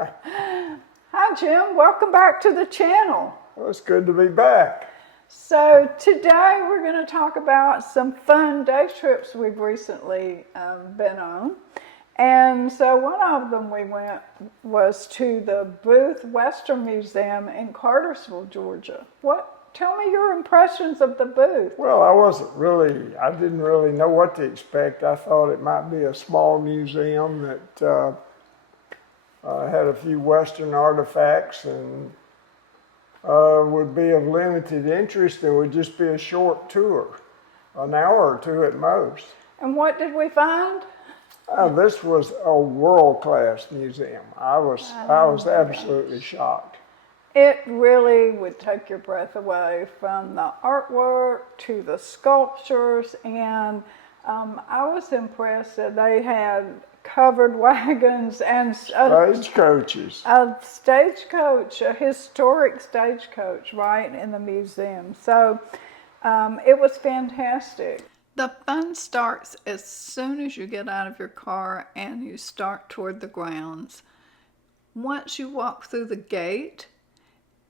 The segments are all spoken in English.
Hi Jim, welcome back to the channel. Well, it's good to be back. So today we're going to talk about some fun day trips we've recently been on. And so one of them we went was to the Booth Western Museum in Cartersville, Georgia. Tell me your impressions of the booth. Well, I didn't really know what to expect. I thought it might be a small museum that had a few Western artifacts and would be of limited interest and would just be a short tour, an hour or two at most. And what did we find? This was a world-class museum. I was absolutely shocked. It really would take your breath away, from the artwork to the sculptures, and I was impressed that they had covered wagons and stagecoaches. A stagecoach, a historic stagecoach, right in the museum. So it was fantastic. The fun starts as soon as you get out of your car and you start toward the grounds. Once you walk through the gate,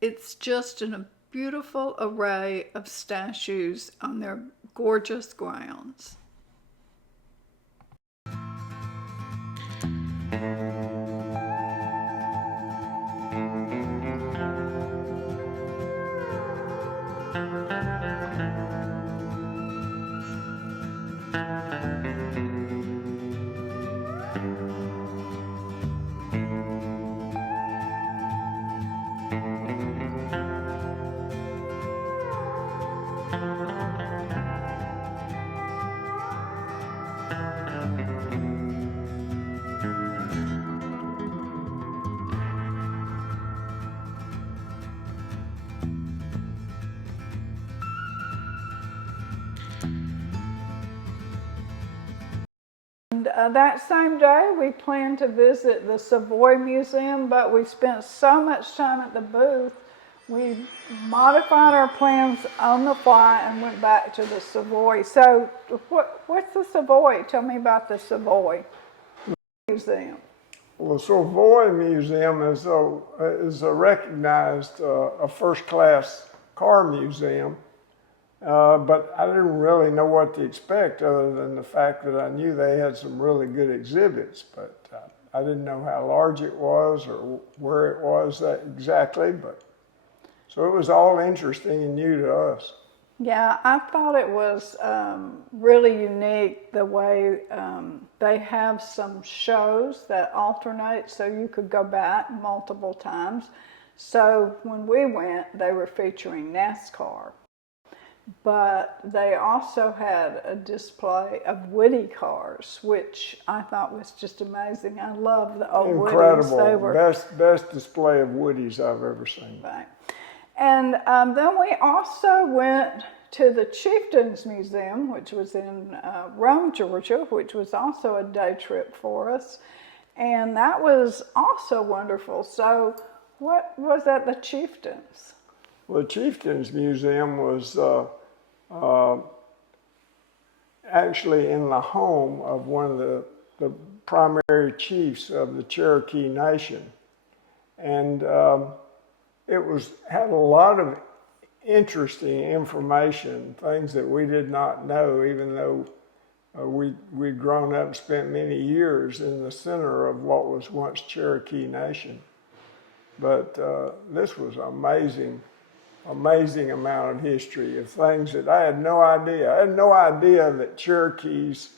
it's just a beautiful array of statues on their gorgeous grounds. That same day, we planned to visit the Savoy Museum, but we spent so much time at the booth, we modified our plans on the fly and went back to the Savoy. So, what's the Savoy? Tell me about the Savoy Museum. Well, the Savoy Museum is a recognized a first-class car museum. But I didn't really know what to expect, other than the fact that I knew they had some really good exhibits, but I didn't know how large it was or where it was exactly. But so it was all interesting and new to us. Yeah, I thought it was really unique the way they have some shows that alternate, so you could go back multiple times. So when we went, they were featuring NASCAR. But they also had a display of Woody cars, which I thought was just amazing. I love the old Incredible. Woodies. They were best display of Woodies I've ever seen. Right. And then we also went to the Chieftians Museum, which was in Rome, Georgia, which was also a day trip for us. And that was also wonderful. So what was at the Chieftains? Well, the Chieftians Museum was actually in the home of one of the primary chiefs of the Cherokee Nation. And it had a lot of interesting information, things that we did not know, even though we'd grown up and spent many years in the center of what was once Cherokee Nation. But this was amazing amount of history of things that I had no idea. I had no idea that Cherokees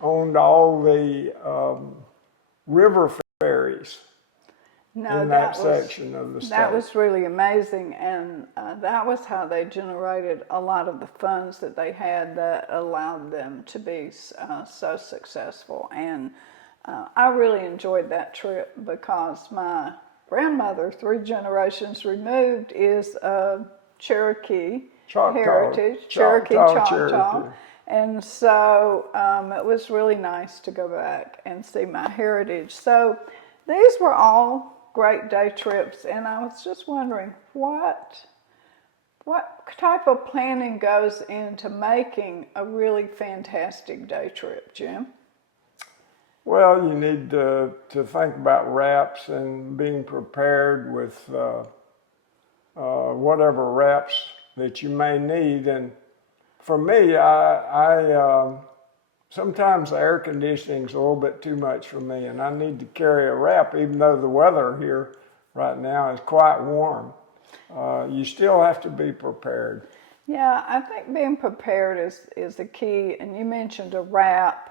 owned all the river ferries in that section of the state. That was really amazing, and that was how they generated a lot of the funds that they had that allowed them to be so successful. And I really enjoyed that trip because my grandmother, 3 generations removed, is a Cherokee heritage, Choctaw. And so it was really nice to go back and see my heritage. So these were all great day trips, and I was just wondering what type of planning goes into making a really fantastic day trip, Jim? Well, you need to think about wraps and being prepared with whatever wraps that you may need. And for me, sometimes the air conditioning's a little bit too much for me, and I need to carry a wrap, even though the weather here right now is quite warm. You still have to be prepared. Yeah, I think being prepared is the key. And you mentioned a wrap.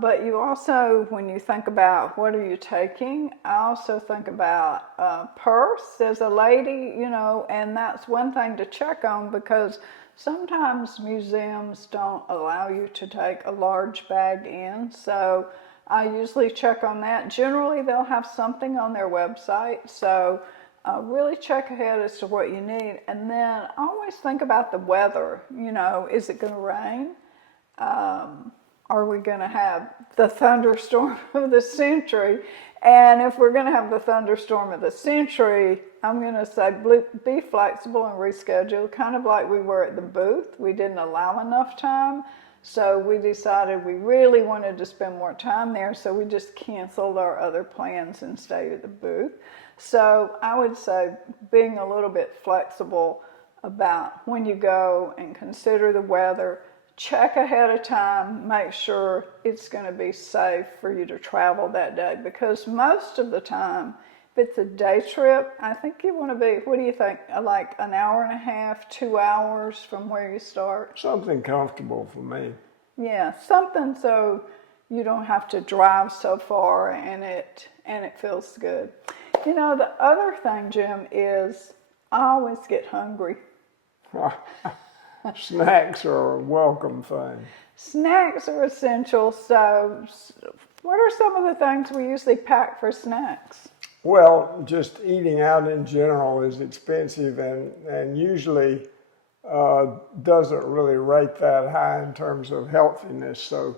But you also, when you think about what are you taking, I also think about a purse as a lady, and that's one thing to check on because sometimes museums don't allow you to take a large bag in. So I usually check on that. Generally, they'll have something on their website. So really check ahead as to what you need. And then always think about the weather. Is it going to rain? Are we going to have the thunderstorm of the century? And if we're going to have the thunderstorm of the century, I'm going to say be flexible and reschedule, kind of like we were at the booth. We didn't allow enough time, so we decided we really wanted to spend more time there, so we just canceled our other plans and stayed at the booth. So I would say being a little bit flexible about when you go and consider the weather. Check ahead of time, make sure it's going to be safe for you to travel that day because most of the time, if it's a day trip, I think you want to be, what do you think, like an hour and a half, 2 hours from where you start? Something comfortable for me. Yeah, something so you don't have to drive so far and it feels good. The other thing, Jim, is I always get hungry. Snacks are a welcome thing. Snacks are essential. So what are some of the things we usually pack for snacks? Well, just eating out in general is expensive and usually doesn't really rate that high in terms of healthiness. So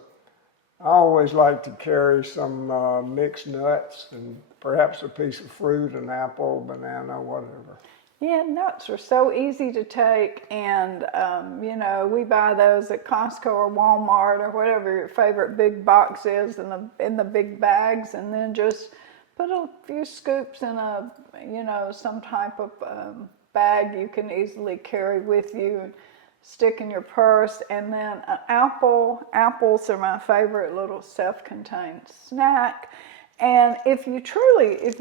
I always like to carry some mixed nuts and perhaps a piece of fruit, an apple, banana, whatever. Yeah, nuts are so easy to take, and we buy those at Costco or Walmart or whatever your favorite big box is in the big bags, and then just put a few scoops in some type of bag you can easily carry with you, and stick in your purse, and then an apple. Apples are my favorite little self-contained snack, and if you're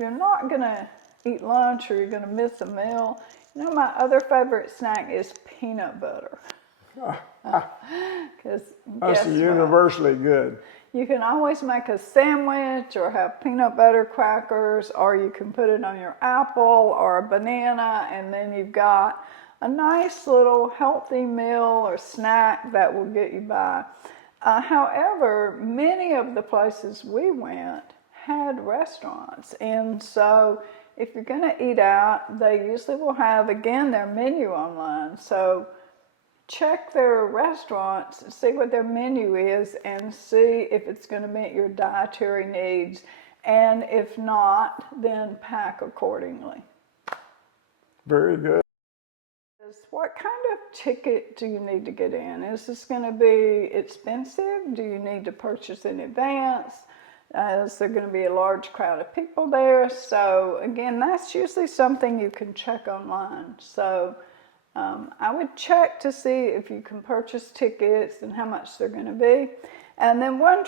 not gonna eat lunch or you're going to miss a meal, my other favorite snack is peanut butter. That's universally good. You can always make a sandwich or have peanut butter crackers, or you can put it on your apple or a banana, and then you've got a nice little healthy meal or snack that will get you by. However, many of the places we went had restaurants, and so if you're going to eat out, they usually will have, again, their menu online. So check their restaurants, see what their menu is, and see if it's going to meet your dietary needs. And if not, then pack accordingly. Very good. What kind of ticket do you need to get in? Is this going to be expensive? Do you need to purchase in advance? Is there going to be a large crowd of people there? So again, that's usually something you can check online. So I would check to see if you can purchase tickets and how much they're going to be. And then one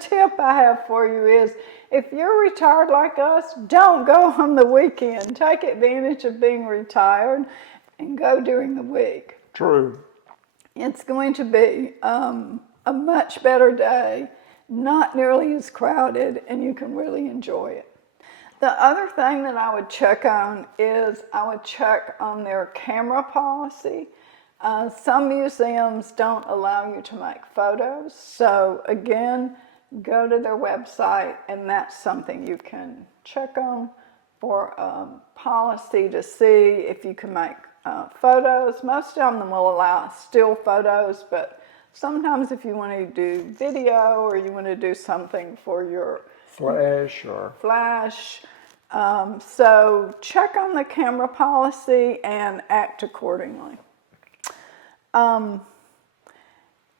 tip I have for you is if you're retired like us, don't go on the weekend. Take advantage of being retired and go during the week. True. It's going to be a much better day. Not nearly as crowded, and you can really enjoy it. The other thing that I would check on is I would check on their camera policy. Some museums don't allow you to make photos, so again, go to their website, and that's something you can check on for policy to see if you can make photos. Most of them will allow still photos, but sometimes if you want to do video or you want to do something for your flash. So check on the camera policy and act accordingly.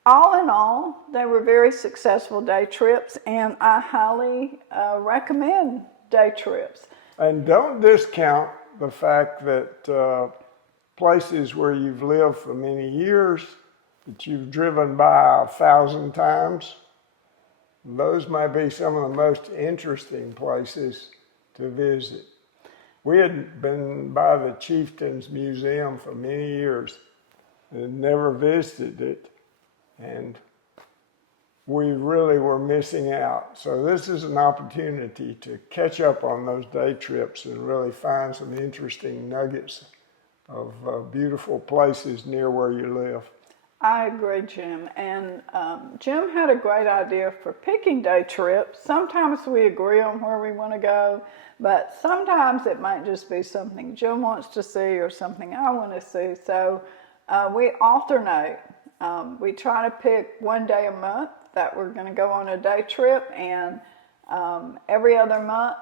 all in all, they were very successful day trips, and I highly recommend day trips. And don't discount the fact that places where you've lived for many years, that you've driven by 1,000 times, those might be some of the most interesting places to visit. We had been by the Chieftians Museum for many years and never visited it, and we really were missing out. So this is an opportunity to catch up on those day trips and really find some interesting nuggets of beautiful places near where you live. I agree, Jim. And Jim had a great idea for picking day trips. Sometimes we agree on where we want to go, but sometimes it might just be something Jim wants to see or something I want to see. So we alternate. We try to pick one day a month that we're going to go on a day trip, and every other month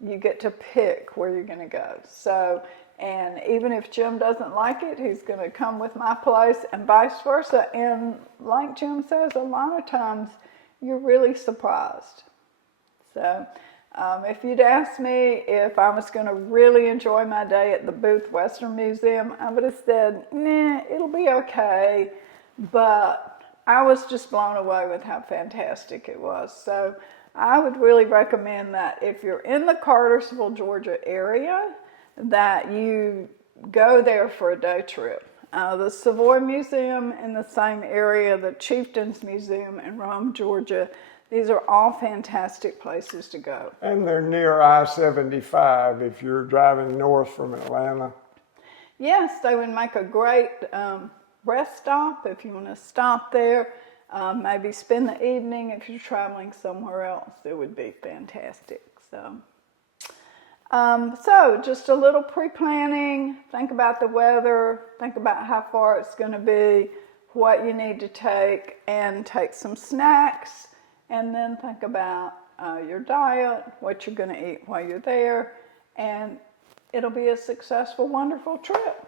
you get to pick where you're going to go. So, and even if Jim doesn't like it, he's going to come with my place and vice versa. And like Jim says, a lot of times you're really surprised. So if you'd asked me if I was going to really enjoy my day at the Booth Western Museum, I would have said, nah, it'll be okay. But I was just blown away with how fantastic it was. So I would really recommend that if you're in the Cartersville, Georgia area, that you go there for a day trip. The Savoy Museum in the same area, the Chieftians Museum in Rome, Georgia, these are all fantastic places to go. And they're near I-75 if you're driving north from Atlanta. Yes, they would make a great rest stop if you want to stop there. Maybe spend the evening if you're traveling somewhere else. It would be fantastic. So just a little pre-planning, think about the weather, think about how far it's going to be, what you need to take, and take some snacks, and then think about your diet, what you're going to eat while you're there, and it'll be a successful, wonderful trip.